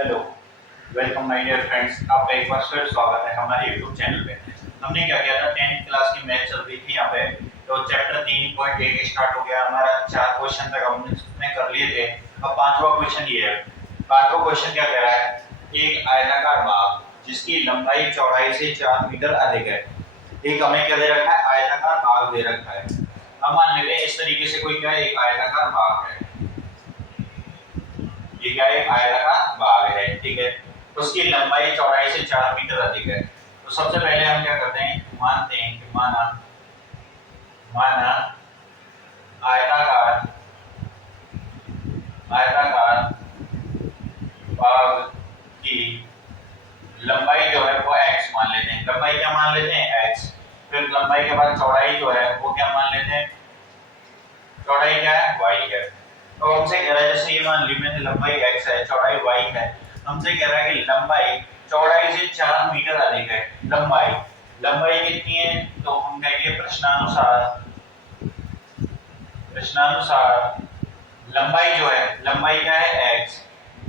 Hello, welcome my dear friends. आपका एक बार फिर स्वागत है हमारे यूट्यूब चैनल पे। हमने क्या किया था, 10th क्लास की मैथ चल रही थी यहाँ पे, तो चैप्टर 3.1 स्टार्ट हो गया हमारा। 4 क्वेश्चन तक हमने उसमें कर लिए थे। अब पांचवा क्वेश्चन ये है। पांचवा क्वेश्चन क्या कह रहा है, एक आयताकार बाग जिसकी लंबाई चौड़ाई से 4 मीटर अधिक है। एक हमें क्या दे रखा है, आयताकार बाग दे रखा है। अब मान लेते हैं इस तरीके से कोई क्या है, एक आयताकार बाग है। ये क्या है, एक आयताकार बाग है, ठीक है। उसकी लंबाई चौड़ाई से 4 मीटर अधिक है। तो सबसे पहले हम क्या करते हैं, मानते हैं कि माना माना आयताकार आयताकार बाग की लंबाई जो है वो x मान लेते हैं। लंबाई क्या मान लेते हैं, x। फिर लंबाई के बाद चौड़ाई जो है वो क्या मान लेते हैं, चौड़ाई क्या है, y है। तो हमसे कह रहा है, जैसे ये मान ली मैंने लंबाई x है, चौड़ाई y है। हमसे कह रहा है कि लंबाई चौड़ाई से 4 मीटर अधिक है। लंबाई लंबाई कितनी है, तो हम कहेंगे प्रश्नानुसार लंबाई जो है, लंबाई क्या है, x।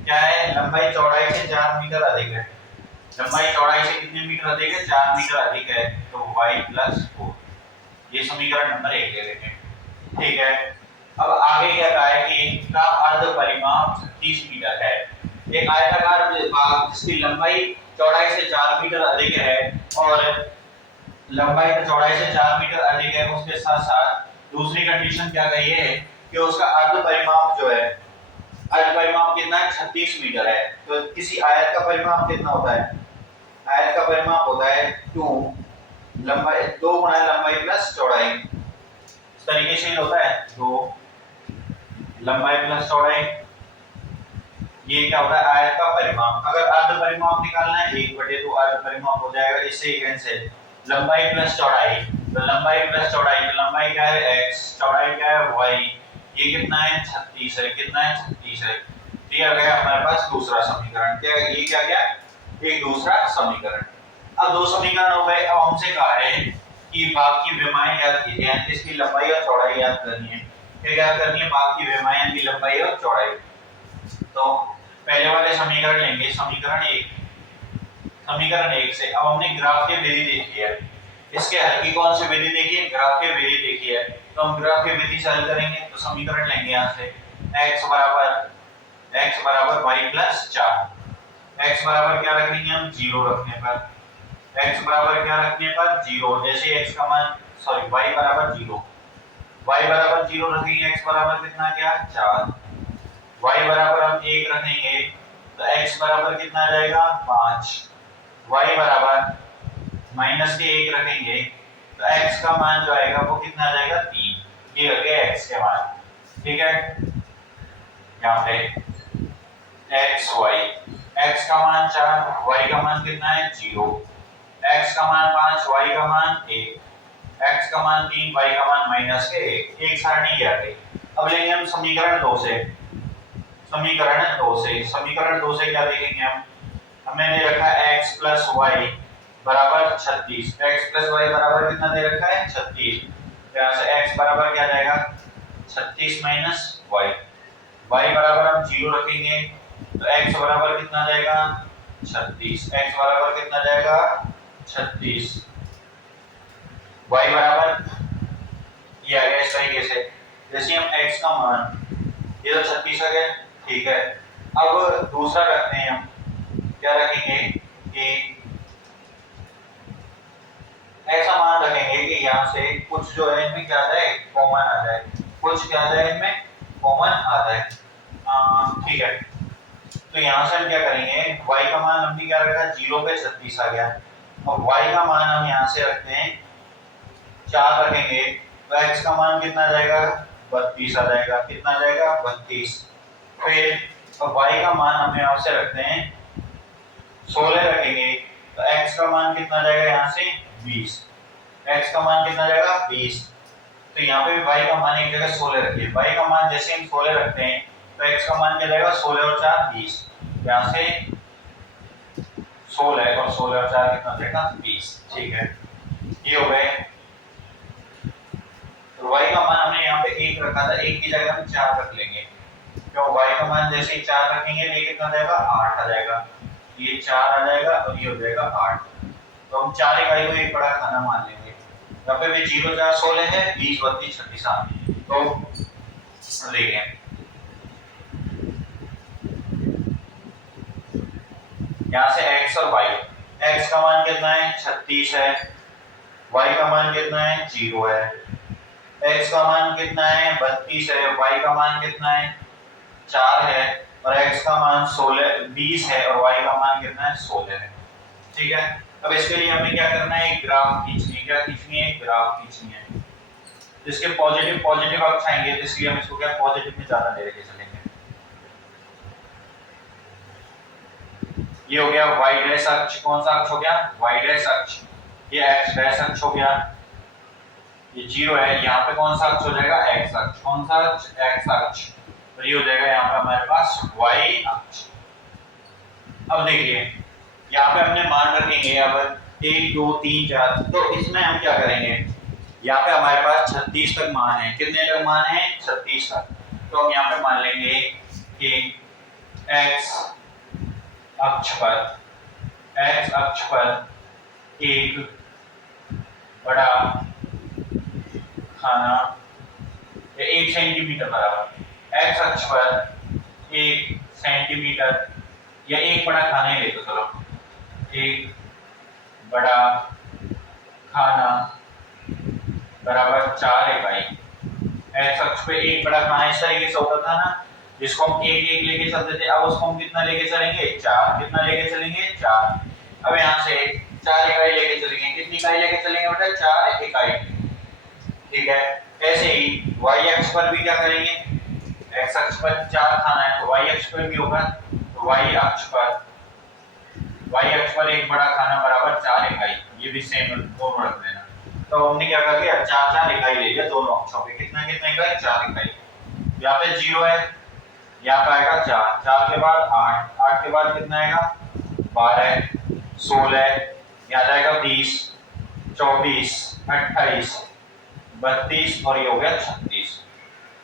क्या है, लंबाई चौड़ाई से 4 मीटर अधिक है। लंबाई चौड़ाई से कितने मीटर अधिक है, 4 मीटर अधिक है। तो y + 4, ये समीकरण नंबर 1 ले लेंगे, ठीक है। अब आगे क्या कहा है कि इसका अर्ध परिमाप 36 मीटर है। एक आयताकार बाग जिसकी लंबाई चौड़ाई से 4 मीटर अधिक है, और लंबाई तो चौड़ाई से 4 मीटर अधिक है, उसके साथ साथ दूसरी कंडीशन क्या कही है कि उसका अर्ध परिमाप जो है, अर्ध परिमाप कितना है, 36 मीटर है। तो किसी आयत का परिमाप कितना होता है, आयत का परिमाप होता है 2 लंबाई 2 गुना लंबाई प्लस चौड़ाई। इस तरीके से होता है 2 लंबाई प्लस चौड़ाई। ये क्या होता है, आयत का परिमाप। अगर अर्ध परिमाप निकालना है 1/2 अर्ध परिमाप हो जाएगा, इससे ही कैंसिल। लंबाई प्लस चौड़ाई, तो लंबाई प्लस चौड़ाई, तो लंबाई क्या है x, चौड़ाई क्या है y। ये कितना है, 36 है। कितना है, 36 है। तो ये आ गया हमारे पास दूसरा समीकरण। क्या ये क्या गया, एक दूसरा समीकरण। अब दो समीकरण हो गए। अब हमसे कहा है कि बाग की विमाएं याद कीजिए, यानी इसकी लंबाई और चौड़ाई याद करनी है। फिर क्या करनी है, बाग की विमाएं की लंबाई और चौड़ाई। तो पहले वाले समीकरण लेंगे, समीकरण 1 से। अब हमने ग्राफीय विधि देखी है, इसके हल की कौन सी विधि देखी है, ग्राफीय विधि देखी है। तो हम ग्राफीय विधि से हल करेंगे। तो समीकरण लेंगे यहाँ से, x बराबर y + 4। x बराबर क्या रखेंगे हम, 0 रखने पर। x बराबर क्या रखने पर, 0। जैसे x का मान y बराबर 0, y बराबर 0 रखेंगे, x बराबर कितना गया, 4। y बराबर हम 1 रखेंगे, तो x बराबर कितना आ जाएगा, 5। y बराबर -1 रखेंगे, तो x का मान जो आएगा वो कितना आ जाएगा, 3। ये हो गया x के मान, ठीक है। यहाँ पे x का मान 4, y का मान कितना है, 0। x का मान 5, y का मान 1, x का मान 3, y का मान -1। एक सारणी आ गई। अब लेंगे हम समीकरण 2 से। समीकरण 2 से क्या देखेंगे हम, हमें दे रखा है x + y बराबर 36। x + y बराबर कितना दे रखा है, 36। यहाँ से x बराबर क्या जाएगा, 36 - y। y बराबर हम 0 रखेंगे, तो x बराबर कितना जाएगा, 36। x बराबर कितना जाएगा, 36। y बराबर ये आ गया इस तरीके से। जैसे हम x का मान, ये तो 36 आ गया, ठीक है। अब दूसरा रखते हैं हम, क्या रखेंगे कि ऐसा मान रखेंगे कि यहाँ से कुछ जो है इनमें क्या आ जाए, कॉमन आ जाए। कुछ क्या आ जाए, इनमें कॉमन आ जाए, ठीक है। तो यहाँ से हम क्या करेंगे, y का मान हमने क्या रखा, 0 पे 36 आ गया। अब y का मान हम यहाँ से रखते हैं 4 रखेंगे, तो x का मान कितना आ जाएगा, 32 आ जाएगा। कितना आ जाएगा, 32। फिर अब y का मान हम यहाँ से रखते हैं 16 रखेंगे, तो x का मान कितना आ जाएगा, यहाँ से 20। x का मान कितना आ जाएगा, 20। तो यहाँ पे भी y का मान एक जगह 16 रखिए। y का मान जैसे हम 16 रखते हैं, तो x का मान क्या जाएगा, 16 और 4 20। यहाँ से 16 और 16 और 4 कितना जाएगा, 20, ठीक है। ये हो गए। तो y का मान हमने यहाँ पे 1 रखा था, 1 की जगह हम 4 रख लेंगे, क्यों y का मान जैसे ही 4 रखेंगे तो ये कितना आ जाएगा 8 आ जाएगा, ये 4 आ जाएगा और ये हो जाएगा 8। तो हम 4 इकाई को एक बड़ा खाना मान लेंगे। यहाँ पे भी 0 4 16 है, 20 32 36 8। तो देखिए यहाँ से x और y, x का मान कितना है 36 है, y का मान कितना है 0 है, x का मान कितना है 32 है, y का मान कितना है 4 है, और x का मान 20 है और y का मान कितना है 16 है। ठीक है, अब इसके लिए हमें क्या करना है, एक ग्राफ खींचनी है। क्या खींचनी है, एक ग्राफ खींचनी है। जिसके पॉजिटिव अक्ष आएंगे तो इसलिए हम इसको क्या पॉजिटिव में ज्यादा ले लेके चलेंगे। ये हो गया y डैश अक्ष, कौन सा अक्ष हो गया y डैश अक्ष, ये x डैश अक्ष हो गया, ये 0 है, यहाँ पे कौन सा अक्ष हो जाएगा x अक्ष, कौन सा अक्ष x अक्ष, तो ये हो जाएगा यहाँ पे हमारे पास y अक्ष। अब देखिए यहाँ पे हमने मान रखेंगे अब 1 2 3 4, तो इसमें हम क्या करेंगे, यहाँ पे हमारे पास 36 तक मान है, कितने तक मान है 36 तक, तो हम यहाँ पे मान लेंगे कि x अक्ष पर एक बड़ा खाना या 1 सेंटीमीटर बराबर, x अक्ष पर 1 सेंटीमीटर या एक बड़ा खाना ही ले तो चलो, एक बड़ा खाना बराबर 4 इकाई। x अक्ष पे एक बड़ा खाना इस तरीके से होता था ना, जिसको हम एक एक लेके चलते थे, अब उसको हम कितना लेके चलेंगे 4, कितना लेके चलेंगे 4। अब यहाँ से 4 इकाई लेके चलेंगे, कितनी इकाई लेके चलेंगे बेटा 4 इकाई। ठीक है, ऐसे ही y अक्ष पर भी क्या करेंगे, x अक्ष पर 4 खाना है तो y अक्ष पर भी होगा, तो y अक्ष पर एक बड़ा खाना बराबर 4 इकाई, ये भी सेम दोनों रख देना। तो हमने क्या कर लिया 4 4 इकाई ले लिया दोनों अक्षों पे, कितना कितना इकाई 4 इकाई। यहाँ पे 0 है, यहाँ पे आएगा 4, 4 के बाद 8, 8 के बाद कितना आएगा 12 16, यहाँ जाएगा 20 24 28 32 और ये हो गया 36।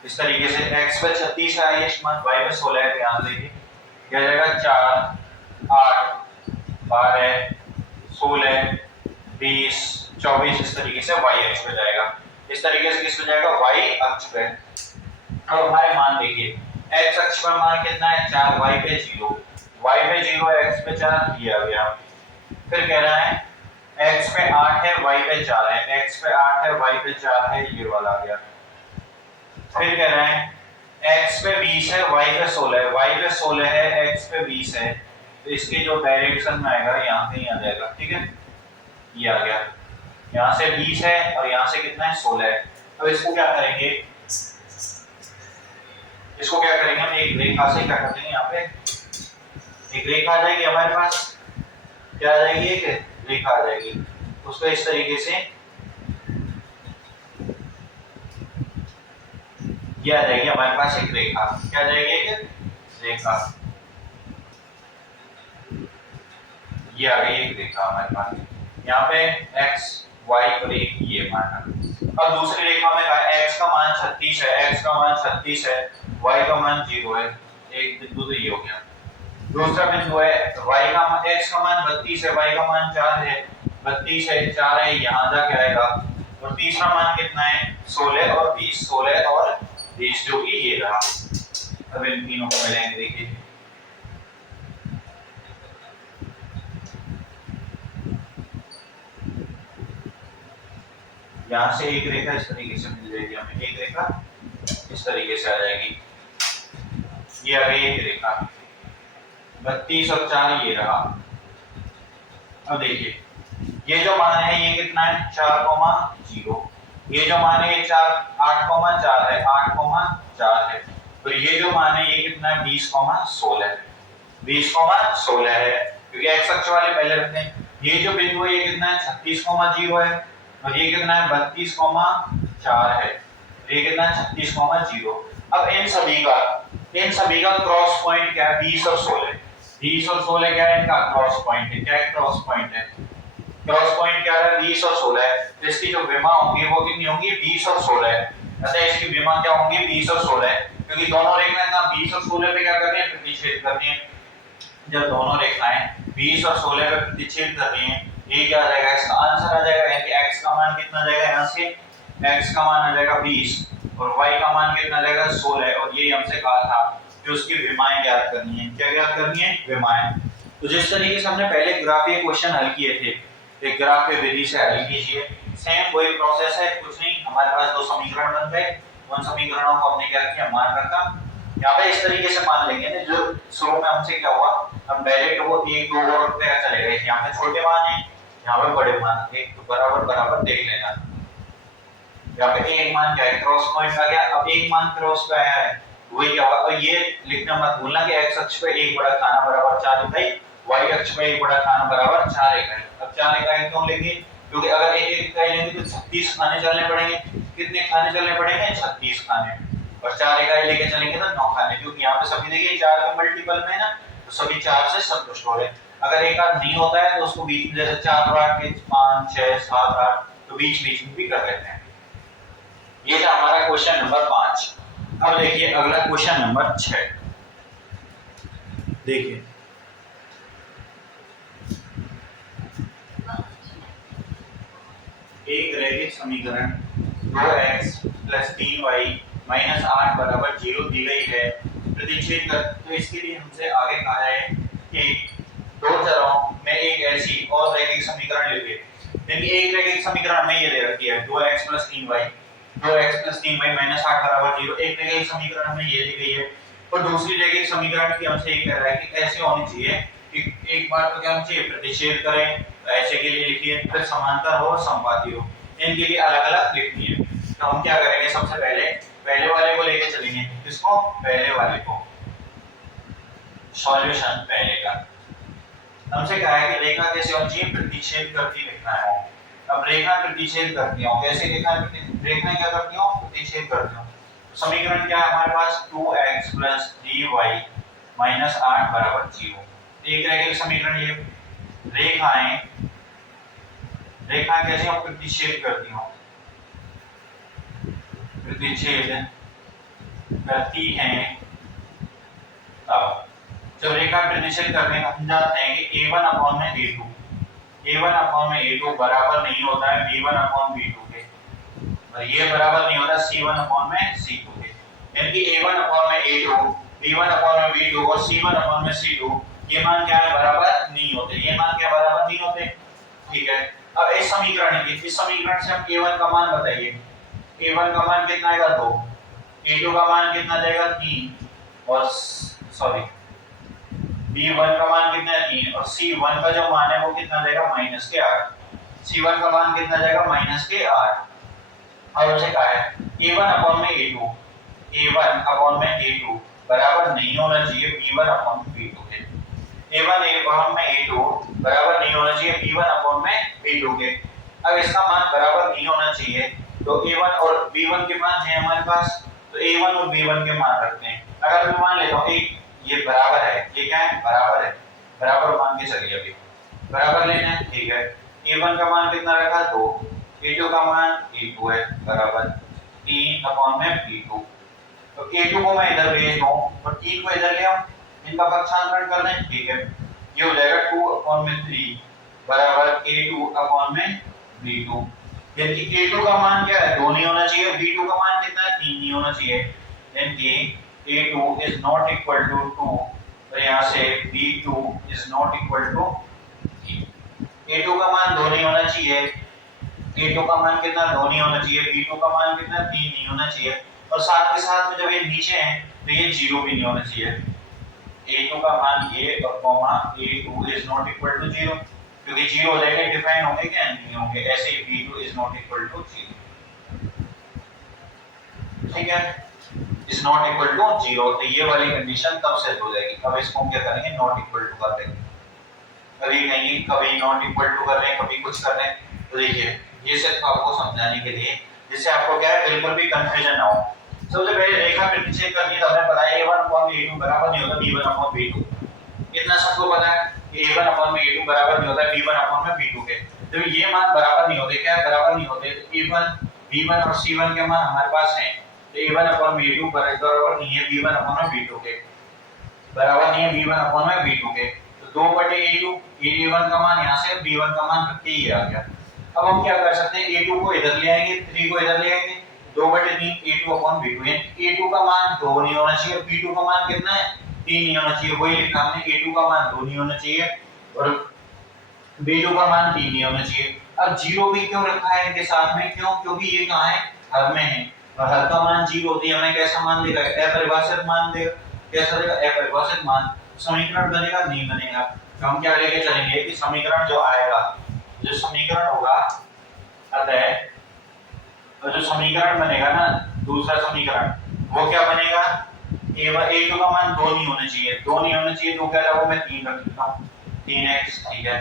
इस तरीके से x पे 36 है हाईएस्ट मान, y पे 16 है, ध्यान देंगे क्या जाएगा 4 8 12 16 20 24, इस तरीके से y अक्ष पे जाएगा। इस तरीके से किस पे जाएगा y अक्ष पे। अब हमारे मान देखिए x अक्ष पर मान कितना है 4, y पे 0, y पे 0 है, x पे 4 किया गया। फिर कह रहा है x पे 8 है, y पे 4 है, x पे 8 है, y पे 4 है, ये वाला आ गया। फिर कह रहे हैं x पे 20 है, y पे 16 है, y पे 16 है, x पे 20 है, तो इसके जो डायरेक्शन में आएगा यहाँ से ही आ जाएगा। ठीक है, ये आ गया, यहाँ से 20 है और यहाँ से कितना है 16 है। अब इसको क्या करेंगे, इसको क्या करेंगे हम एक रेखा से क्या कर देंगे, यहाँ पे एक रेखा आ जाएगी हमारे पास, क्या आ जाएगी एक रेखा आ जाएगी, उसको इस तरीके से ये आ जाएगी हमारे पास एक रेखा, क्या आ जाएगी एक रेखा, ये आ गई एक रेखा हमारे पास। यहाँ पे x y और एक ये मान है। अब दूसरी रेखा में x का मान 36 है, x का मान 36 है, y का मान 0 है, एक बिंदु तो ये हो गया। दूसरा बिंदु है y का मान, x का मान 32 है, y का मान 4 है, 32 है 4 है, यहाँ जाके आएगा। और तीसरा मान कितना है 16 और 20, 16 और 20 जो कि ये रहा। अब इन तीनों को मिलाएंगे, देखिए यहाँ से एक रेखा इस तरीके से मिल जाएगी हमें, एक रेखा इस तरीके से आ जाएगी, ये आ गई एक रेखा, 32 और 4 ये रहा। अब देखिए ये जो मान है ये कितना है 4,0, ये जो मान है ये 8,4 है, 8,4 है, तो ये जो मान है ये कितना है 20,16 है, 20,16 है, क्योंकि x अक्ष वाले पहले रखते हैं। ये जो बिंदु है ये कितना है 36,0 है, और ये कितना है 32,4 है, ये कितना है 36,0। अब इन सभी का क्रॉस पॉइंट क्या है 20 और 16, 20 और 16 क्या है इनका क्रॉस पॉइंट है, क्या है क्रॉस पॉइंट है, क्रॉस पॉइंट क्या है 20 और 16 है, तो इसकी जो विमा होंगी वो कितनी होंगी 20 और 16 है। अतः इसकी विमा क्या होंगी 20 और 16 है, क्योंकि दोनों रेखाएं ना 20 और 16 पे क्या करनी है, प्रतिच्छेद करनी है। जब दोनों रेखाएं 20 और 16 पे प्रतिच्छेद कर रही हैं, ये क्या आ जाएगा, इसका आंसर आ जाएगा, यानी कि x का मान कितना आ जाएगा, यहाँ से x का मान आ जाएगा 20 और y का मान कितना आ जाएगा 16। और ये हमसे कहा था कि उसकी विमाएं ज्ञात करनी है। क्या ज्ञात करनी है, विमाएं। तो जिस तरीके से हमने पहले ग्राफ ये क्वेश्चन हल किए थे, एक ग्राफ पे विधि से हल कीजिए, सेम वही प्रोसेस है, कुछ नहीं, हमारे पास दो समीकरण बन गए, उन समीकरणों को हमने क्या किया, मान रखा। यहाँ पे इस तरीके से मान लेंगे ना, जो शुरू में हमसे क्या हुआ, हम डायरेक्ट वो 1 2 और पे चले गए, यहाँ पे छोटे मान है, यहाँ पे बड़े मान, एक तो बराबर बराबर देख लेना। यहाँ पे एक मान क्या है, क्रॉस पॉइंट आ गया, अब एक मान क्रॉस पे आया है, वही क्या होगा, और ये लिखना मत भूलना कि x अक्ष पे 1 बड़ा खाना बराबर 4 इकाई, y अक्ष पे 1 बड़ा खाना बराबर 4 इकाई। अब 4 इकाई क्यों लेंगे, क्योंकि अगर एक इकाई लेंगे तो 36 खाने चलने पड़ेंगे। कितने खाने चलने पड़ेंगे, 36 खाने, और 4 इकाई लेके चलेंगे तो 9 खाने, क्योंकि यहाँ पे सभी देखिए 4 के मल्टीपल में है ना, तो सभी 4 से संतुष्ट हो रहे हैं। अगर एक आध नहीं होता है तो उसको बीच में, जैसे 4 और 8 के 5 6 7 8, तो बीच बीच में भी कर लेते हैं। ये था हमारा क्वेश्चन नंबर 5। अब देखिए अगला क्वेश्चन नंबर 6। देखिए एक रैखिक समीकरण 2x 3y - 8 बराबर 0 दी गई है, प्रतिच्छेद कर। तो इसके लिए हमसे आगे कहा है कि दो चरों में एक ऐसी और रैखिक समीकरण लिखिए। देखिए एक रैखिक समीकरण में ये दे रखी है 2x 3y, 2x 3y - 8 बराबर 0, एक रैखिक समीकरण में ये दी गई है। और दूसरी रैखिक समीकरण की हमसे ये कह रहा है कि ऐसे होनी चाहिए कि एक बार तो क्या होना चाहिए, प्रतिच्छेद करें, तो ऐसे के लिए लिखिए, फिर समांतर हो और समपाती हो, इनके लिए अलग-अलग लिखनी है। तो हम क्या करेंगे, सबसे पहले वाले को लेके चलेंगे, किसको, पहले वाले को, सॉल्यूशन पहले का। हमसे कहा है कि रेखा कैसे होनी चाहिए, प्रतिच्छेद करती लिखना है। अब रेखा प्रतिच्छेद करती हो, कैसे रेखा क्या करती हो, प्रतिच्छेद करती हो। समीकरण क्या है हमारे पास, 2x 3y - 8 बराबर 0। एक रैखिक समीकरण, ये रेखा कैसे हो, प्रतिच्छेद करती हो, प्रतिच्छेद करती हैं। अब जब रेखा प्रतिच्छेद करने का हम जानते हैं कि a1/a2 बराबर नहीं होता है b1/b2 के, और ये बराबर नहीं होता c1/c2 के, यानी कि a1/a2, b1/b2 और c1/c2 ये मान क्या है, बराबर नहीं होते, ये मान क्या बराबर नहीं होते। ठीक है, अब इस समीकरण से हम a1 का मान बताइए, a1 का मान कितना आएगा 2, a2 का मान कितना जाएगा 3, और सॉरी b1 का मान कितना है 3, और c1 का जो मान है वो कितना जाएगा -8, c1 का मान कितना जाएगा -8। अब हमसे कहा है a1/a2 बराबर नहीं होना चाहिए b1/b2 के, a1/a2 बराबर नहीं होना चाहिए b1/b2 के। अब इसका मान बराबर नहीं होना चाहिए, तो a1 और b1 के मान है हमारे पास, तो a1 और b1 के मान रखते हैं। अगर मैं मान लेता हूं एक ये बराबर है, ये क्या है, बराबर है, बराबर मान के चलिए, अभी बराबर लेना है। ठीक है, a1 का मान कितना रखा 2, a2 का मान a2 है बराबर 3/b2। तो a2 को मैं इधर भेज दूं और 3 को इधर ले आऊं, इनका पक्षांतरण कर लें। ठीक है, ये हो जाएगा 2/3 बराबर a2/b2, यानी कि a2 का मान क्या है 2 नहीं होना चाहिए, b2 का मान कितना है 3 नहीं होना चाहिए, यानी कि a2 is not equal to 2, तो यहाँ से b2 is not equal to 3। a2 का मान 2 नहीं होना चाहिए, a2 का मान कितना 2 नहीं होना चाहिए, b2 का मान कितना 3 नहीं होना चाहिए, और साथ के साथ में जब ये नीचे हैं तो ये 0 भी नहीं होना चाहिए। a2 का मान ये और comma a2 is not equal to 0, क्योंकि 0 हो जाएगा डिफाइन होंगे क्या नहीं होंगे, ऐसे ही b2 is not equal to 0। ठीक है, is not equal to 0, तो ये वाली कंडीशन तब सेट हो जाएगी। अब इसको हम क्या करेंगे, नॉट इक्वल टू कर देंगे, कभी नहीं कभी नॉट इक्वल टू कर रहे हैं, कभी कुछ कर रहे हैं। तो देखिए ये सिर्फ आपको समझाने के लिए, जिससे आपको क्या है बिल्कुल भी कंफ्यूजन ना हो। सबसे पहले रेखा प्रतिच्छेद करनी है, तो हमने पता है a1/a2 बराबर नहीं होता b1/b2, इतना सबको पता है कि a1/a2 बराबर नहीं होता b1/b2 के। तो ये मान बराबर नहीं होते, क्या बराबर नहीं होते, a1 b1 और c1 के मान हमारे पास हैं, a1 अपॉन b2 बराबर नहीं है b1 अपॉन में b2 के, बराबर नहीं है b1 अपॉन में b2 के। तो 2 बटे a2, a1 का मान यहाँ से b1 का मान रख के ही आ गया। अब हम क्या कर सकते हैं, a2 को इधर ले आएंगे, 3 को इधर ले आएंगे, 2 बटे 3 a2 अपॉन b2 है। a2 का मान 2 नहीं होना चाहिए, b2 का मान कितना है 3 नहीं होना चाहिए, वही लिखा हमने, a2 का मान 2 नहीं होना चाहिए और b2 का मान 3 नहीं होना चाहिए। अब 0 भी क्यों रखा है इनके साथ में, क्यों, क्योंकि ये कहाँ है, हर में है और हर का मान 0 होती है, हमें कैसा मान देगा, अपरिभाषित मान देगा। कैसा देगा, अपरिभाषित मान। समीकरण बनेगा नहीं बनेगा, तो हम क्या लेके चलेंगे कि समीकरण जो आएगा, जो समीकरण होगा, अतः जो समीकरण बनेगा ना दूसरा समीकरण, वो क्या बनेगा, a2 का मान 2 नहीं होना चाहिए, 2 नहीं होना चाहिए, 2 के अलावा मैं 3 रख देता हूं, 3x, ठीक है।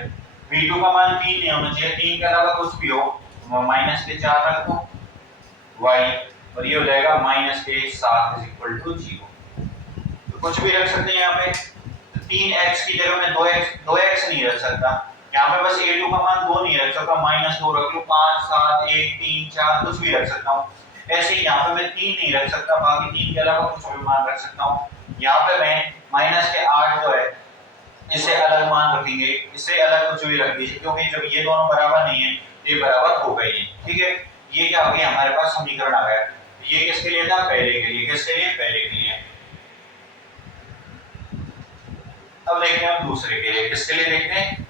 b2 का मान 3 नहीं होना चाहिए, 3 के अलावा कुछ भी हो, माइनस के 4 रख दो y, और ये हो जाएगा माइनस के 7 0। तो कुछ भी रख सकते हैं यहाँ पे, तो 3x की जगह में 2x नहीं रख सकता, यहाँ पे बस a2 का मान 2 नहीं रख सकता, -2 रख लो, 5 7 1 3 4 कुछ भी रख सकता हूँ। ऐसे ही यहाँ पे मैं 3 नहीं रख सकता, बाकी 3 के अलावा कुछ भी मान रख सकता हूँ। यहाँ पे मैं माइनस के 8 जो है इसे अलग मान रखेंगे, इससे अलग कुछ भी रख दीजिए, क्योंकि जब ये दोनों बराबर नहीं है ये बराबर हो गई है, ठीक है। ये क्या हो गया, हमारे पास समीकरण आ गया। ये किसके लिए था, पहले के लिए, किसके लिए, पहले के लिए। अब देखते हैं हम दूसरे के लिए, किसके लिए देखते हैं,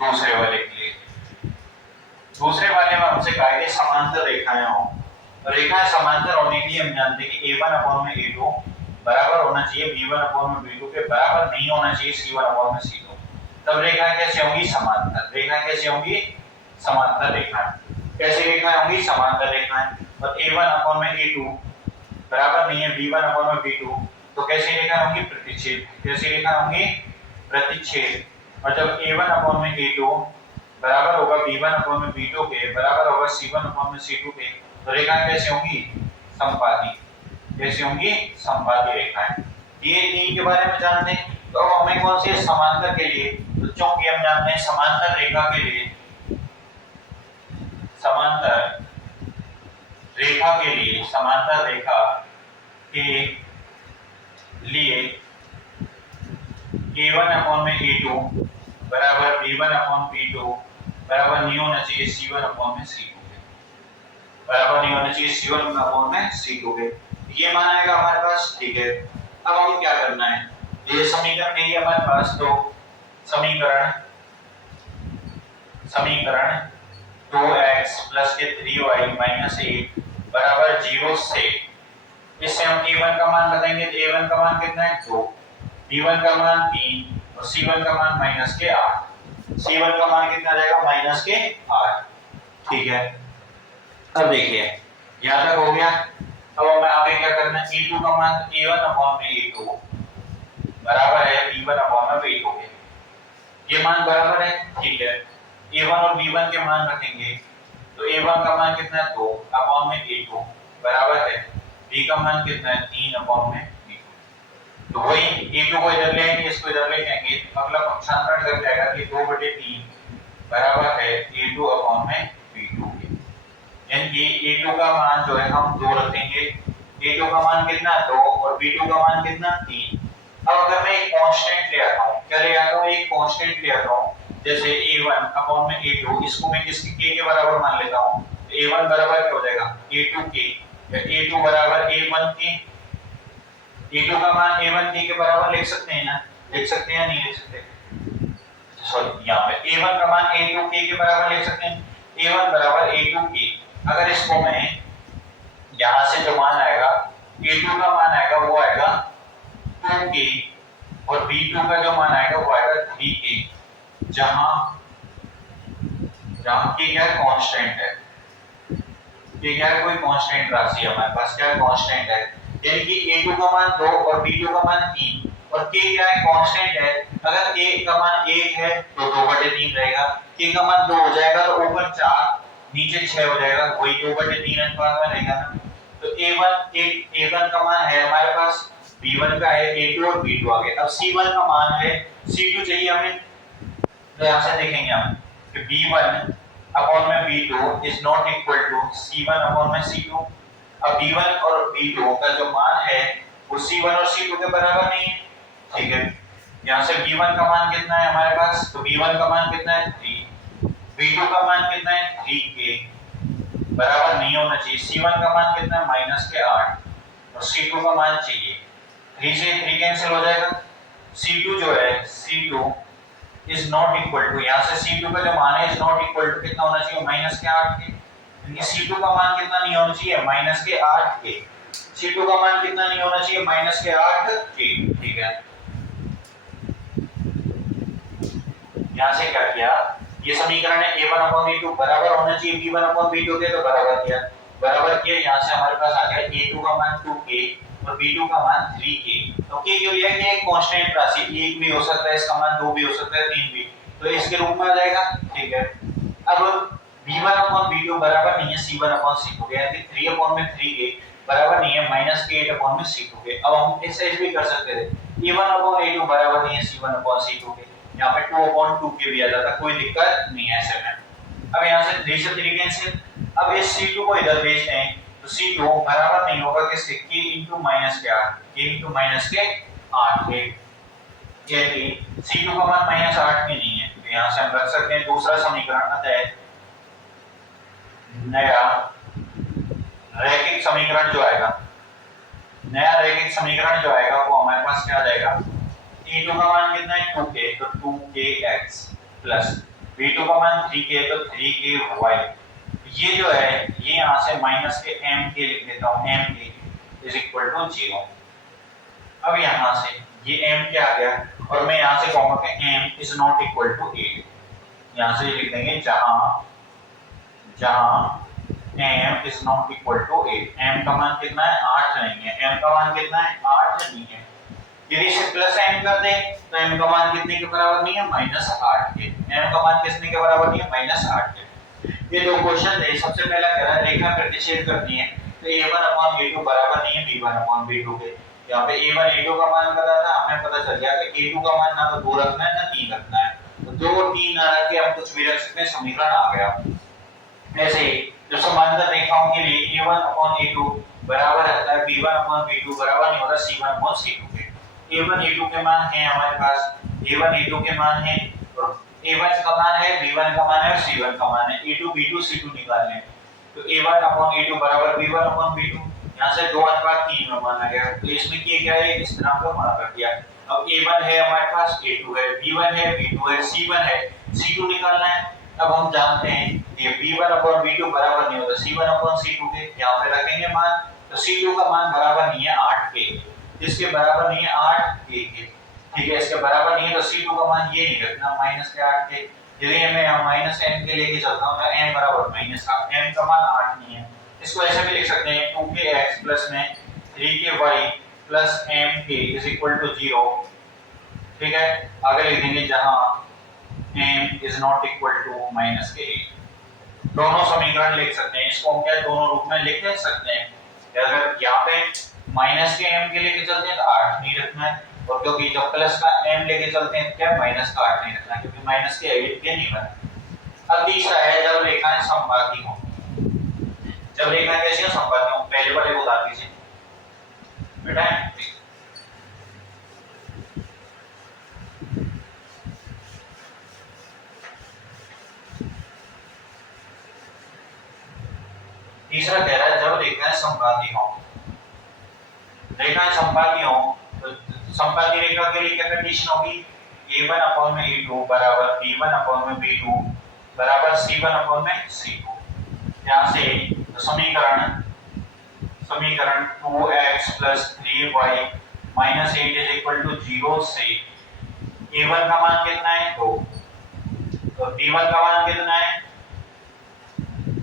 दूसरे वाले के लिए। दूसरे वाले में हमसे कहा है समांतर रेखाएं हो, रेखाएं समांतर होने के लिए हम जानते हैं कि a1 अपॉन में a2 बराबर होना चाहिए b1 अपॉन में b2 के, बराबर नहीं होना चाहिए c1 अपॉन में c2। तब रेखाएं कैसे होंगी, समांतर। रेखाएं कैसे होंगी, समांतर रेखाएं। कैसी रेखाएं होंगी, समांतर रेखाएं। और a1 अपॉन में a2 बराबर नहीं है b1 अपॉन में b2, तो कैसी रेखाएं होंगी, प्रतिच्छेद। कैसी रेखाएं होंगी, प्रतिच्छेद। और जब a1 अपॉन में a2 बराबर होगा b1 अपॉन में b2 के, बराबर होगा c1 अपॉन में c2 के, तो रेखाएं कैसे होंगी, समपाती। कैसे होंगी, समपाती रेखाएं। ये तीन के बारे में जानते हैं। तो अब हमें कौन सी, समांतर के लिए, तो चूंकि हम जानते हैं समांतर रेखा के लिए, समांतर रेखा के लिए, समांतर रेखा के लिए a1 अपॉन में a2 बराबर b1 अपॉन b2 बराबर नहीं होना चाहिए c1 अपॉन में c2 के, बराबर नहीं होना चाहिए c1 अपॉन में c2 के। ये मान आएगा हमारे पास, ठीक है। अब हमें क्या करना है, ये समीकरण नहीं है हमारे पास, तो समीकरण 2x प्लस के 3y माइनस 8 बराबर 0 से, इससे हम a1 का मान बताएंगे, तो a1 का मान कितना है, 2, b1 का मान 3 और c1 का मान माइनस के 8। c1 का मान कितना रहेगा, माइनस के 8, ठीक है। अब देखिए यहाँ तक हो गया। अब हमें आगे क्या करना है, a2 का मान a1 अपॉन में a2 बराबर है b1 अपॉन में b2 के, ये मान बराबर है, ठीक है। a1 और b1 के मान रखेंगे, तो a1 का मान कितना है, 2 अपॉन में a2 बराबर है b का मान कितना है, 3 अपॉन में b2। तो वही a2 को इधर ले आएंगे, इसको इधर ले जाएंगे, तो अगला पक्षांतरण कर जाएगा कि 2/3 बराबर है a2 अपॉन में b2 के। यानी a2 का मान जो है हम 2 रखेंगे, a2 का मान कितना, 2 और b2 का मान कितना, 3। अब अगर मैं एक कांस्टेंट ले आता हूं, क्या ले आता हूं, एक कांस्टेंट ले आता हूं, जैसे a1 अपॉन में a2, इसको मैं किसके k के बराबर मान लेता हूं, तो a1 बराबर क्या हो जाएगा, a2 k, या a2 बराबर a1 k। a2 का मान a1 k के बराबर लिख सकते हैं ना, लिख सकते हैं या नहीं लिख सकते, सॉरी यहाँ पे a1 का मान a2 k के बराबर लिख सकते हैं, a1 बराबर a2 k। अगर इसको मैं यहां से जो मान आएगा, a2 का मान आएगा वो आएगा 2k और b2 का जो मान आएगा वो आएगा 3k, जहां k क्या कांस्टेंट है, ये क्या है, कोई कांस्टेंट राशि है हमारे पास, क्या कांस्टेंट है, यानी कि a2 का मान 2 और b2 का मान 3 और k क्या है, कांस्टेंट है। अगर k का मान 1 है तो 2/3 रहेगा, k का मान 2 हो जाएगा तो ऊपर 4 नीचे 6 हो जाएगा, वही 2/3 अनुपात में रहेगा ना। तो a1 का मान है हमारे पास, b1 का है, a2 और b2 आ गए। अब c1 का मान है, c2 चाहिए हमें, तो यहां से देखेंगे हम कि b1 अपॉन में b2 is not equal to c1 upon में c2। अब B1 और B2 का जो मान है वो C1 और C2 के बराबर नहीं है, ठीक है। यहाँ से B1 का मान कितना है हमारे पास, तो B1 का मान कितना है 3, B2 का मान कितना है 3 के बराबर नहीं होना चाहिए, C1 का मान कितना है -8 और C2 का मान चाहिए 3 से 3 कैंसिल हो जाएगा, C2 जो है C2 is not equal to, यहाँ से C2 का जो मान है इज नॉट इक्वल टू कितना होना चाहिए -8 के, यानी C2 का मान कितना नहीं होना चाहिए -8 के, C2 का मान कितना नहीं होना चाहिए -8 के, ठीक है। यहाँ से क्या किया, ये समीकरण है a1/b2 बराबर होना चाहिए b1/b2 के, तो बराबर किया, यहाँ से हमारे पास आ गया a2 का मान 2k और b2 का मान 3k, तो k जो है ये एक कांस्टेंट राशि, एक भी हो सकता है, इसका मान 2 भी हो सकता है, 3 भी, तो इसके रूप में आ जाएगा, ठीक है। अब b1/b2 बराबर नहीं है c1/c2 के, यानी 3/3k बराबर नहीं है -k/c2 के। अब हम ऐसे भी कर सकते थे, a1/a2 बराबर नहीं है c1/c2 के, यहाँ पे 2/2k भी आ जाता, कोई दिक्कत नहीं है ऐसे में। अब यहाँ से 3 से 3 कैंसिल, अब इस c2 को इधर भेजते हैं, तो c2 बराबर नहीं होगा किसके, k into -8 के, यानी c2 का मान -8 के नहीं है, तो यहाँ से हम रख सकते हैं दूसरा समीकरण, अतः नया रैखिक समीकरण जो आएगा, नया रैखिक समीकरण जो आएगा वो हमारे पास क्या आ जाएगा, a2 का मान कितना है 2k, तो 2kx प्लस b2 का मान 3k, तो 3ky, ये जो है ये यहाँ से माइनस के m के लिख देता हूँ, m के इज इक्वल टू 0। अब यहाँ से ये m क्या आ गया, और मैं यहाँ से कहूँगा कि m is not equal to 8, यहाँ से लिख देंगे जहाँ m is not equal to 8, m का मान कितना है 8 नहीं है, m का मान कितना है 8 नहीं है, यदि इसे प्लस m कर दें तो m का मान कितने के बराबर नहीं है -8 के, m का मान कितने के बराबर नहीं है -8 के। ये दो क्वेश्चन है, सबसे पहला कह रहा है रेखा प्रतिच्छेद करनी है, तो a1/a2 बराबर नहीं है b1/b2 के, यहाँ पे a1 a2 का मान पता था, हमें पता चल गया कि a2 का मान ना तो 2 रखना है ना 3 रखना है, तो 2 और 3 ना रख के हम कुछ भी रख सकते हैं, समीकरण आ गया। ऐसे ही जो समांतर रेखाओं के लिए a1/a2 बराबर रहता है b1/b2 बराबर नहीं होता c1/c2 के, a1 a2 के मान है हमारे पास, a1 a2 के मान है और a1 का मान है, b1 का मान है और c1 का मान है, a2 b2 c2 निकालने हैं, तो a1/a2 बराबर b1/b2, यहाँ से 2/3 में मान आ गया, तो इसमें क्या है इस तरह का मान रख दिया। अब a1 है हमारे पास, a2 है, b1 है, b2 है, c1 है, c2 निकालना है। अब हम जानते हैं ये b1/b2 बराबर नहीं होता c1/c2 के, यहाँ पे रखेंगे मान, तो c2 का मान बराबर नहीं है 8 के, इसके बराबर नहीं है 8 के, ठीक है, इसके बराबर नहीं है, तो c2 का मान ये नहीं रखना -8 के, यदि मैं यहाँ -m के लेके चलता हूँ तो m बराबर -m का मान 8 नहीं है, इसको ऐसे भी लिख सकते हैं 2kx प्लस में 3ky plus mk is equal to 0, ठीक है। आगे लिख देंगे जहाँ m is not equal to -k, दोनों समीकरण लिख सकते हैं, इसको हम क्या दोनों रूप में लिख सकते हैं, अगर यहाँ पे -m के लेके चलते हैं तो 8 नहीं रखना है, और क्योंकि जब प्लस का m लेके चलते हैं क्या माइनस का 8 नहीं रखना है, क्योंकि माइनस के 8 के नहीं बना। अब तीसरा है जब रेखाएं समबाहु हों, जब रेखाएं कैसी हो समबाहु हों, पहले वाले को उदाहरण दीजिए बेटा, तीसरा कह रहा है जब रेखाएं समबाहु हों, रेखाएं समबाहु हों तो समबाहु रेखा के लिए क्या कंडीशन होगी, a1/a2 बराबर b1/b2 बराबर c1/c2, यहाँ से तो समीकरण 2x + 3y - 8 is equal to 0 से a1 का मान कितना है 2, तो b1 का मान कितना है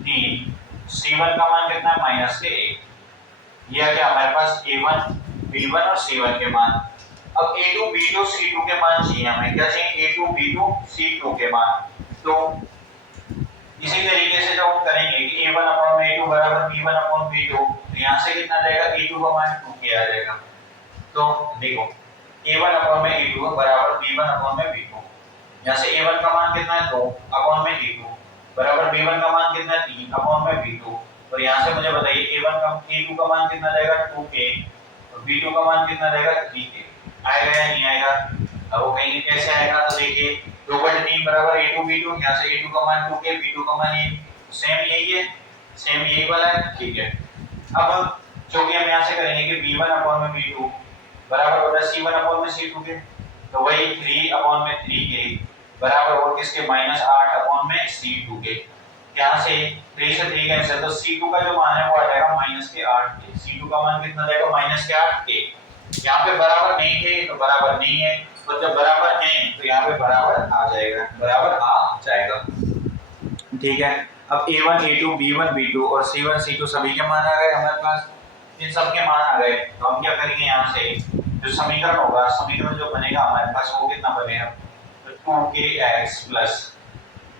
3, c1 का मान कितना है -1, ये आ गया हमारे पास a1 b1 और c1 के मान। अब a2 b2 c2 के मान चाहिए हमें, क्या चाहिए a2 b2 c2 के मान, तो इसी तरीके से जो हम करेंगे कि a1/a2 बराबर b1/b2, तो यहाँ से कितना जाएगा a2 का मान 2k आ जाएगा, तो देखो a1/a2 बराबर b1/b2, यहाँ से a1 का मान कितना है 2/a2 बराबर b1 का मान कितना है 3/b2, और यहाँ से मुझे बताइए A2 का मान कितना रहेगा 2k और B2 का मान कितना रहेगा 3k। आएगा या नहीं आएगा? अब वो कहेंगे कैसे आएगा, तो देखिए 2/3 बराबर A2 B2, यहाँ से A2 का मान 2k, B2 का मान ये सेम यही है, सेम यही वाला है, ठीक है। अब जो कि हम यहाँ से करेंगे कि B1/B2 बराबर होता है C1/C2 के, तो वही 3/3k बराबर और किसके -8/C2 के। यहाँ से 3 से 3 कैंसिल, तो C2 का जो मान है वो आ जाएगा -8k। C2 का मान कितना जाएगा -8k। यहाँ पे बराबर नहीं थे तो बराबर नहीं है, और जब बराबर है तो यहाँ पे बराबर आ जाएगा, बराबर आ जाएगा, ठीक है। अब A1 A2 B1 B2 और C1 C2 सभी के मान आ गए हमारे पास, इन सब के मान आ गए, तो हम क्या करेंगे यहाँ से जो समीकरण होगा, समीकरण जो बनेगा हमारे पास वो कितना बनेगा, तो 2kx प्लस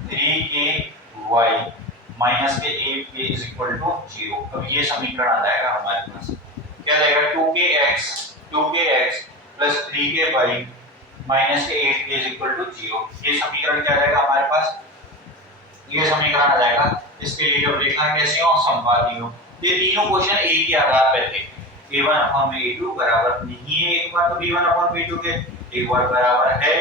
3ky माइनस के 8k इज इक्वल टू 0। अब ये समीकरण आ जाएगा हमारे पास, क्या रहेगा 2kx प्लस 3ky माइनस के 8k इज इक्वल टू 0। ये समीकरण क्या रहेगा हमारे पास, ये समीकरण आ जाएगा। इसके लिए जब देखना कैसे हो, संपादी हो, ये तीनों क्वेश्चन एक ही आधार पर थे। A1/A2 बराबर नहीं है, एक बार तो B1/B2 के, एक बार बराबर है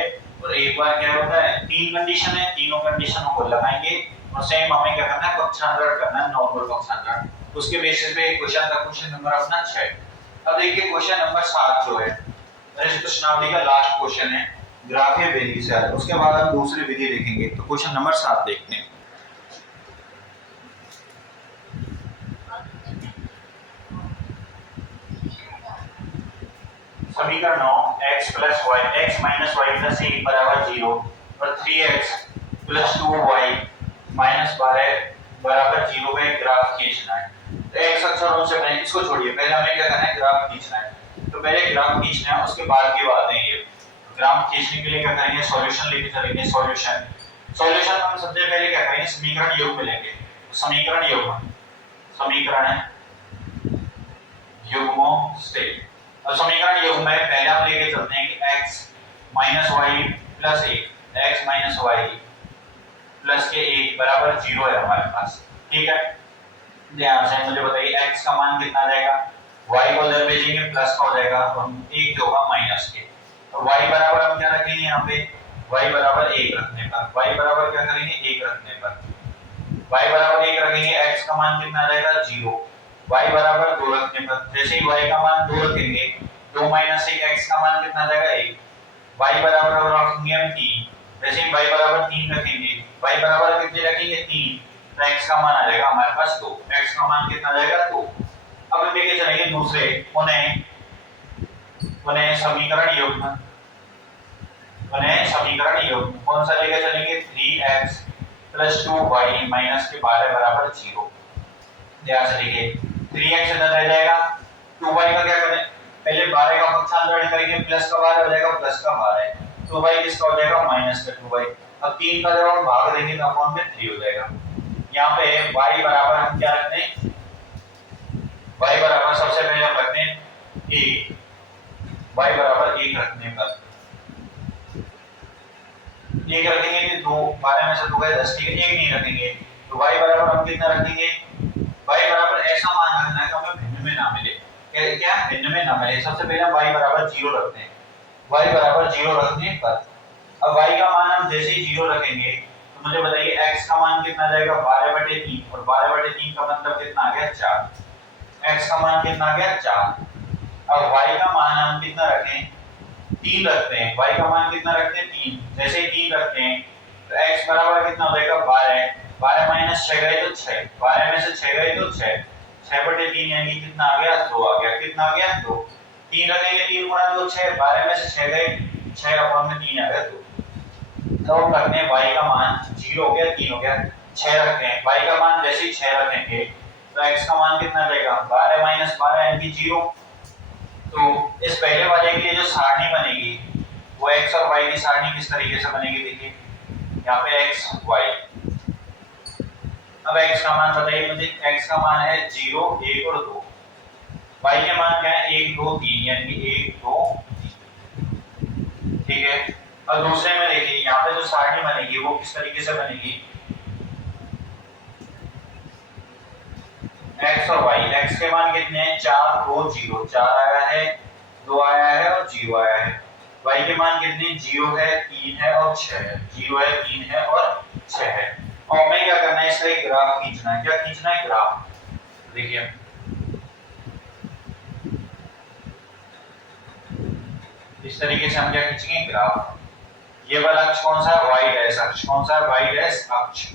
और एक बार क्या होता है, तीन कंडीशन है, तीनों कंडीशनों को लगाएंगे और सेम हमें क्या करना है, पक्षांतर करना है, नॉर्मल पक्षांतर। उसके बेसिस पे क्वेश्चन का क्वेश्चन नंबर अपना 6। अब देखिए क्वेश्चन नंबर 7 जो है प्रश्नावली का लास्ट क्वेश्चन है, ग्राफीय विधि से, उसके बाद हम दूसरी विधि देखेंगे। तो क्वेश्चन नंबर 7 देखते हैं। समीकरण 9 x plus y x minus y plus 1 बराबर 0 और 3x प्लस 2y माइनस 12 बराबर 0 का एक ग्राफ खींचना है। तो x अक्षरों से पहले इसको छोड़िए, पहले हमें क्या करना है, ग्राफ खींचना है। तो पहले ग्राफ खींचना है, उसके बाद की बातें ये। ग्राफ खींचने के लिए क्या करेंगे, सॉल्यूशन लेके चलेंगे। सॉल्यूशन हम सबसे पहले क्या करेंगे, समीकरण योग में लेंगे। समीकरण योग, समीकरण युग्मों से, और समीकरण योग में पहले हम लेके चलते हैं कि x minus y plus 1 x minus y plus के 1 बराबर 0 है हमारे पास, ठीक है। ध्यान से मुझे बताइए x का मान कितना आ जाएगा, y को उधर भेजेंगे प्लस का हो जाएगा और 1 जो होगा माइनस के। तो y बराबर हम क्या रखेंगे यहाँ पे, y बराबर 1 रखने पर, y बराबर क्या करेंगे 1 रखने पर, y बराबर 1 रखेंगे, x का मान कितना आ जाएगा 0, y बराबर 2 रखने पर, जैसे ही y का मान 2 रखेंगे 2 माइनस 1 x का मान कितना आ जाएगा 1, y बराबर रखेंगे हम 3, जैसे ही y बराबर 3 रखेंगे, y बराबर कितने रखेंगे 3, तो x का मान आ जाएगा हमारे पास 2, x का मान कितना आ जाएगा 2। अब लेके चलेंगे दूसरे, उन्हें समीकरण युग्म, कौन सा लेके चलेंगे 3x प्लस 2y माइनस के 12 बराबर 0। ध्यान से देखिए 3x इधर रह जाएगा, 2y का क्या करें, पहले 12 का पक्षांतर करेंगे, प्लस का 12 हो जाएगा प्लस का 12, 2y किसका हो जाएगा माइनस का 2y। अब 3 का जब हम भाग देंगे तो अपॉन में 3 हो जाएगा। यहाँ पे y बराबर हम क्या रखते हैं, y बराबर सबसे पहले हम रखते हैं 1, y बराबर 1 रखने पर 1 रखेंगे कि 2 12 में से 2 गए 10, ठीक है, 1 नहीं रखेंगे तो y बराबर हम कितना रखेंगे, y बराबर ऐसा मान रखना है कि हमें भिन्न में ना मिले, क्या भिन्न में ना मिले। सबसे पहले हम y बराबर 0 रखते हैं, y बराबर 0 रखने पर अब y का मान हम जैसे ही 0 रखेंगे तो मुझे बताइए x का मान कितना जाएगा 12/3, और 12/3 का मतलब कितना आ गया 4, x का मान कितना आ गया 4। अब y का मान हम कितना रखें 3 रखते हैं, y का मान कितना रखते हैं 3, जैसे ही 3 रखते हैं तो x बराबर कितना हो जाएगा 12, 12 माइनस 6 गए तो 6, 12 में से 6 गए तो 6, 6/3 यानी कितना आ गया 2 आ गया, कितना आ गया 2, 3 रखेंगे 3 गुणा 2 6, 12 में से 6 गए 6 अपॉन में 3 आ गया 2। तो हम रखते हैं y का मान 0 हो गया 3 हो गया, 6 रखते हैं, y का मान जैसे ही 6 रखेंगे तो x का मान कितना आ जाएगा 12 माइनस 12 यानी 0। तो इस पहले वाले के लिए जो सारणी बनेगी वो x और y की सारणी किस तरीके से बनेगी, देखिए यहाँ पे x y। अब x का मान बताइए मुझे, x का मान है 0 1 और 2, y के मान क्या है 1 2 3 यानी 1 2 3, ठीक है। और दूसरे में देखिए यहाँ पे जो सारणी बनेगी वो किस तरीके से बनेगी, x और y, x के मान कितने हैं 4 2 0, 4 आया है 2 आया है और 0 आया है। y के मान कितने 0 है 3 है और 6 है, 0 है 3 है और 6 है। और हमें क्या करना है, इसका एक ग्राफ खींचना है। क्या खींचना है, ग्राफ। देखिए इस तरीके से हम क्या खींचेंगे, ग्राफ। ये वाला अक्ष कौन सा है, y डैश अक्ष। कौन सा है, y डैश अक्ष।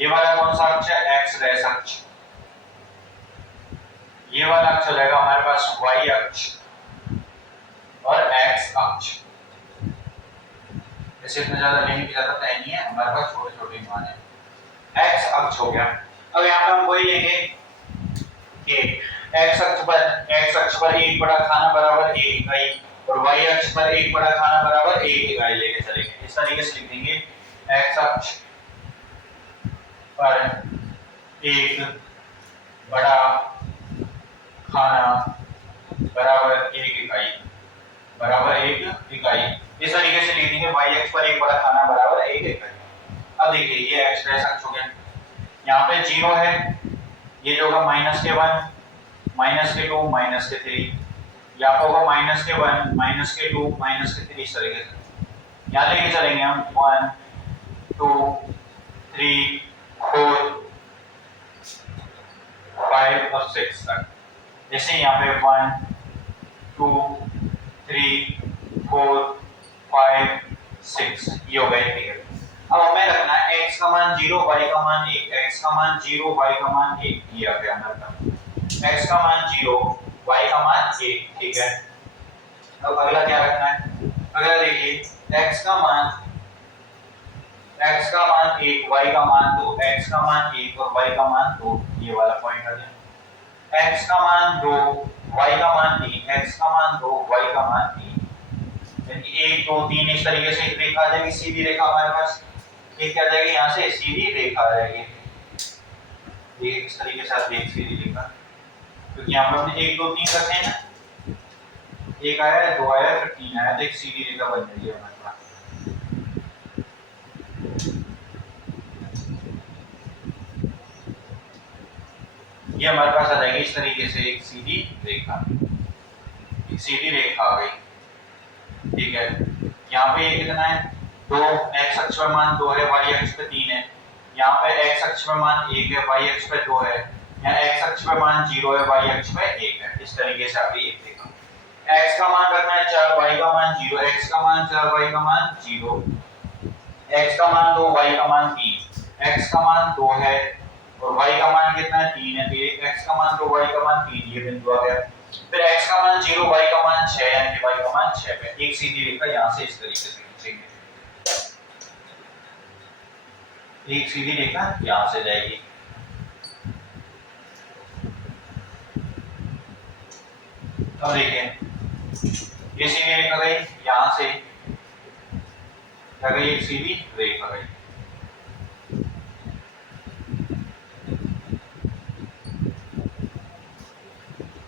ये वाला कौन सा अक्ष है, x डैश अक्ष। ये वाला अक्ष हो जाएगा हमारे पास y अक्ष और x अक्ष। ऐसे इतना ज्यादा लिखने की जरूरत है नहीं है, हमारे पास छोटे छोटे मान है। x अक्ष हो गया। अब यहाँ पे हम वही लेंगे कि x अक्ष पर 1 बड़ा खाना बराबर 1 इकाई और y अक्ष पर 1 बड़ा खाना बराबर 1 इकाई लेके चलेंगे। इस तरीके से लिख देंगे x अक्ष पर 1 बड़ा खाना बराबर 1 इकाई, बराबर 1 इकाई। इस तरीके से लिख देंगे y अक्ष पर 1 बड़ा खाना बराबर 1 इकाई। अब देखिए ये x डैश अक्ष हो गया। यहाँ पे 0 है, ये जो होगा -1 -2 -3, यहाँ पे होगा -1 -2 -3। इस तरीके से यहाँ लेके चलेंगे हम 1 2 3 4 5 और 6 तक। जैसे यहाँ पे 1 2 3 4 5 6 ये हो गए फिगर। अब हमें रखना है x का मान 0 y का मान 1, x का मान 0 y का मान 1, ये आ गया हमारा। x का मान 0 y का मान 1, ठीक है। अब अगला क्या रखना है, अगला देखिए x का मान 1 y का मान 2, x का मान 1 और y का मान 2, ये वाला पॉइंट आ गया। x का मान 2 y का मान 3, x का मान 2 y का मान 3, यानी 1 2 3 इस तरीके से एक रेखा आ जाएगी, सीधी रेखा हमारे पास। ये क्या आ जाएगी, यहाँ से सीधी रेखा आ जाएगी। ये इस तरीके से आती है सीधी रेखा, क्योंकि यहाँ पर हमने 1 2 3 करते हैं ना, 1 आया 2 आया फिर 3 आया, तो एक सीधी रेखा बन जाएगी हमारे पास। ये हमारे पास आ जाएगी इस तरीके से एक सीधी रेखा, एक सीधी रेखा आ गई, ठीक है। यहाँ पे ये कितना है 2, x अक्ष पर मान 2 है, y अक्ष पे 3 है। यहाँ पे x अक्ष पर मान 1 है, y अक्ष पे 2 है। यहाँ x अक्ष पर मान 0 है, y अक्ष पे 1 है। इस तरीके से आप ये देखो, x का मान रखना है 4, y का मान 0, x का मान 4, y का मान 0, x का मान 2, y का मान 3, x का मान 2 है और y का मान कितना है 3 है, तो ये x का मान 2 y का मान 3, ये बिंदु आ गया। फिर x का मान 0 y का मान 6 यानी y का मान 6 पे एक सीधी रेखा यहाँ से इस तरीके से खींचेंगे, एक सीधी रेखा यहाँ से जाएगी। अब देखें ये सीधी रेखा गई, यहाँ से क्या गई, एक सीधी रेखा गई।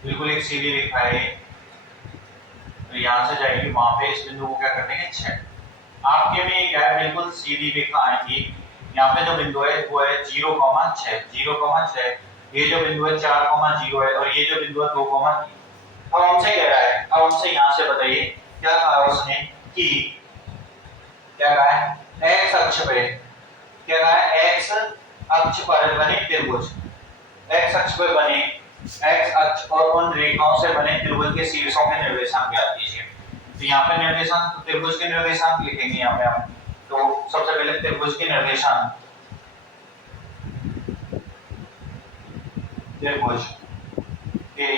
बिल्कुल एक सीधी रेखा है, तो यहाँ से जाएगी वहां पे, इस बिंदु को क्या कर देंगे 6। आपके में क्या है, बिल्कुल सीधी रेखा आएगी। यहाँ पे जो बिंदु है वो है 0,6, 0,6। ये जो बिंदु है 4,0 है और ये जो बिंदु है 2,3। अब हमसे कह रहा है, अब हमसे यहाँ से बताइए क्या कहा उसने कि क्या कहा है x अक्ष पे, क्या कहा है x अक्ष पर बने त्रिभुज, x अक्ष पर बने, x अक्ष और उन रेखाओं से बने त्रिभुज के शीर्षों के निर्देशांक ज्ञात कीजिए। तो यहाँ पे निर्देशांक, तो त्रिभुज के निर्देशांक लिखेंगे यहाँ पे हम। तो सबसे पहले त्रिभुज के निर्देशांक, त्रिभुज के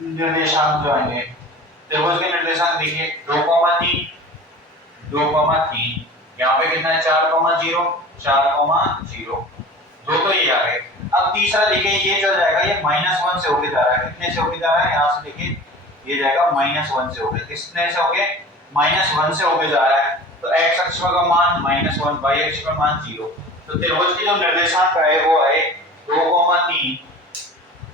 निर्देशांक जो आएंगे, त्रिभुज के निर्देशांक देखिए 2,3 2,3, यहाँ पे कितना है 4,0 4,0, दो तो ये आ गए। अब तीसरा देखिए ये जो जाएगा ये -1 से होके जा रहा है, कितने से होके जा रहा है, यहाँ से देखिए ये जाएगा -1 से होके, कितने से होके -1 से होके जा रहा है। तो x अक्ष का मान -1, y अक्ष का मान 0। तो त्रिभुज के जो निर्देशांक है वो है 2,3,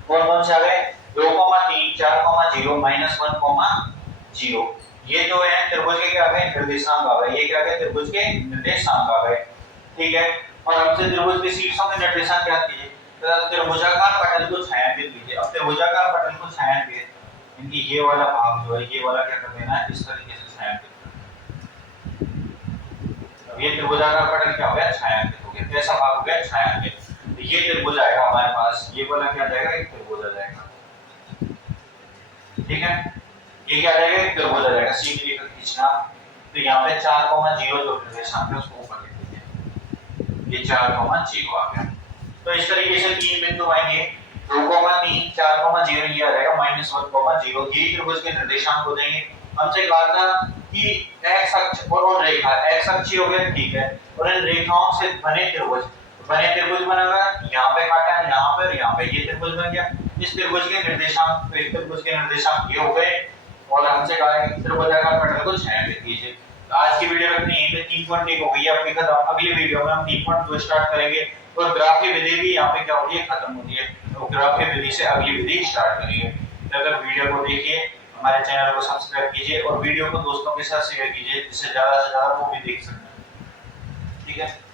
कौन कौन से आ गए 2,3 4,0 -1,0। ये जो है त्रिभुज के क्या आ गए निर्देशांक आ गए, ये क्या आ गए त्रिभुज के निर्देशांक आ गए, ठीक है। और हमसे त्रिभुज के शीर्षों के निर्देशांक ज्ञात कीजिए। तो त्रिभुजाकार पटल को छायांकित कीजिए। अब त्रिभुजाकार पटल को छायांकित, इनकी ये वाला भाग जो है, ये वाला क्या कर देना है, इस तरीके से छायांकित। अब ये त्रिभुजाकार पटल क्या हो गया, छायांकित हो गया। कैसा भाग हो गया, छायांकित। तो ये त्रिभुज आएगा हमारे पास, ये वाला क्या जाएगा, एक त्रिभुज आ जाएगा। ठीक है, ये क्या आ जाएगा, एक त्रिभुज आ जाएगा। सीधी रेखा खींचना, तो यहाँ पे 4,0 जो निर्देशांक है उसको ऊपर लिख दीजिए। ये 4,0 आ गया। तो इस तरीके से तीन बिंदु आएंगे, 2,3, 4,0 ये आ जाएगा, -1,0। ये त्रिभुज के निर्देशांक हो जाएंगे। हमसे कहा था कि x अक्ष और रेखा, x अक्ष हो गया, ठीक है, और इन रेखाओं से बने त्रिभुज बना हुआ है। यहाँ पे काटा है, यहाँ पे और यहाँ पे, ये त्रिभुज बन गया। इस त्रिभुज के निर्देशांक, एक त्रिभुज के निर्देशांक ये हो गए, और हमसे कहा है कि त्रिभुजाकार पटल को छायांकित कीजिए। तो आज की वीडियो रखनी है पे 3.1 हो गई है आपकी खत्म। अगली वीडियो में हम 3.2 स्टार्ट करेंगे, और ग्राफी विधि भी यहाँ पे क्या होती है, खत्म होती है। तो ग्राफी विधि से अगली विधि स्टार्ट करेंगे। तो अगर वीडियो को देखिए, हमारे चैनल को सब्सक्राइब कीजिए और वीडियो को दोस्तों के साथ शेयर कीजिए, जिससे ज्यादा से ज्यादा वो भी देख सकें। ठीक है।